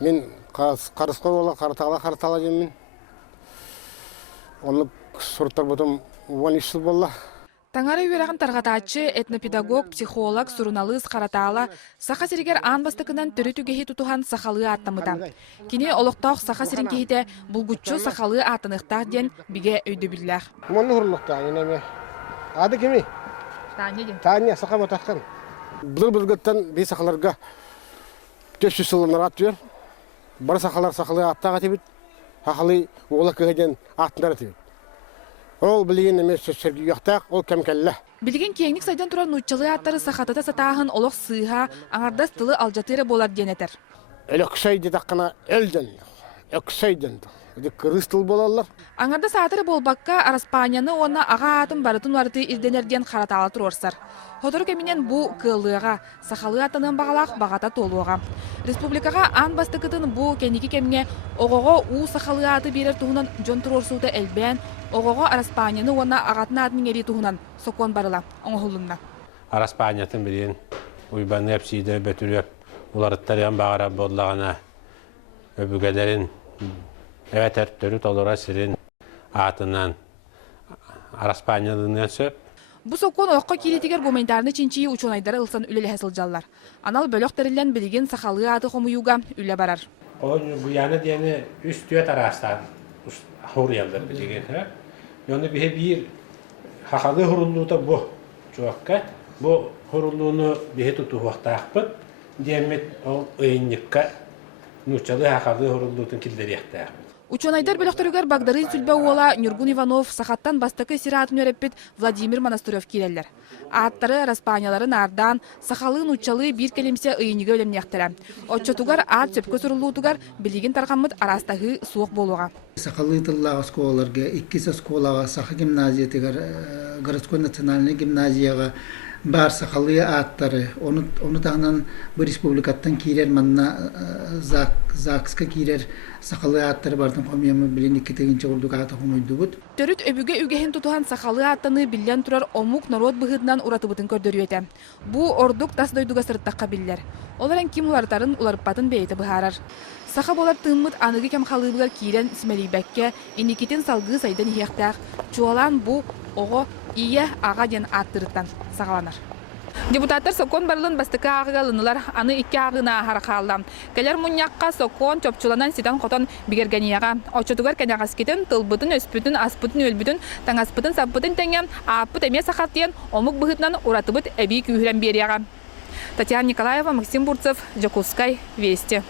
Мен қарысқой ола қаратала жемін. Оны сұрттар бұтым 13 жыл болла. Таңары үйерағын тарғатачы, этнопедагог, психолог, сурыналыз, қаратала, сақа сиригер анбастықынан түрі түгехи тұтуған сақалы аттамыда. Кене олықтақ сақа сирин кейде бұлгүтчі сақалы аттанықтақ ден біге өйді білләқ. Мұны ғырлықта, енеме. Ады кеме? Таня, сақа матаққан. Бұл-бұлгіттен бей сақаларға 400 жылынар ат жер. Бір сақалар сақалы аттаға тебет, сақалы олық көгеден аттындары тебет. Ол білген емес сөзсерге ұяқтақ, ол кәмкәлі. Білген кейінік сайдан тұрар нұтчалы аттары сақатата сатағын олық сыйға, аңардас тылы алжатыры болар денетер. Өксәйді таққана әлден, өксәйден. Кырыс тыл болалар. Аңарда саатыры болбаққа Араспанияны оны аға атын барытын варты ирденерден қараталы тұрорсар. Хотыры кемінен бұ кылыға, сақалы атының бағалақ бағата толуға. Республикаға ан бастықытын бұ кәнекі кеміне оғоға у сақалы аты берер тұғынан жон тұрорсуды әлбән, оғоға Араспанияны оны ағатын атының әрі тұғынан соқуан барыла, оңғылынна. Араспаниятын бірін ұйбаны әпсейді бөтіріп, оларыттарыған бағара болағана өбігелерін evet әрттөрі толыра сирин атынан Араспаниядың сөп. Бұ соқуан оққа келетігер гуманитарны чинчии учонайдары ылсан үлелі хәсілжаллар. Анал бөлік тәрілен білген сақалы аты қомуюға үлі барар. Ол бұяны дені үст түйет арастан хур елдер білген. Оны біе бір хақалы хұрулуыта бұ жоққа. Бұ хұрулуыны біе тұту вақта ақпыт. Демет ол өйіннікқа нұчалы хақалы хұрулуытын келдері яқты ақпыт. Учонайдар бөлөктөрүгөр Багдары Сүлбе Уола, Нюргун Иванов, Сахаттан бастакы сиратын өреппет Владимир Монастырев келелер. Аттары Распанияларын ардан, Сахалын учалы бир келемсе ыйыныгы өлемнектері. Отчотугар ат сөпкө сұрылуутугар билигин тарғамыт арастағы суық болуға. Сахалы тыллағы сколаларға, 2 сколаға, Саха гимназиятыгар, городской национальный гимназияға, бар сақалы аттары, оны тағынан бір республикаттан кейрер, манна ЗАГСқа кейрер сақалы аттары бардың қомиямы білен 2-тегінші ғылдық аты қомойды бұд. Төріт өбіге үгехін тұтуған сақалы аттаны білен тұрар омук народ бұғыдынан ұратыбытын көрдөрі өте. Бұ ордук тас дойдуға сырттаққа білдер. Оларын ким улартарын уларыппатын бейті бұғарар. Сақа болар тыңмыт анығы кем қалыбығар кейрен сімелейбәкке, енекетін салғы сайдан ехтәқ, чуалан бұ оғы ие аға ден аттырыттан сағаланар. Депутаттар сокон барлын бастықы ағығалынылар аны 2 ағына харақалды. Кәлер мұньяққа сокон чопчуланан ситан қотон бігергенияға. Очотугар кәнеғаскетін тылбытын, өспүтін, аспытын, өлбүтін, таңаспытын, саппытын тәңген, аппыт әме сақаттиен омық бұғытнан ұратыбыт әбей күйірен берияға. Татьяна Николаева, Максим Бурцев, Жакускай, Вести.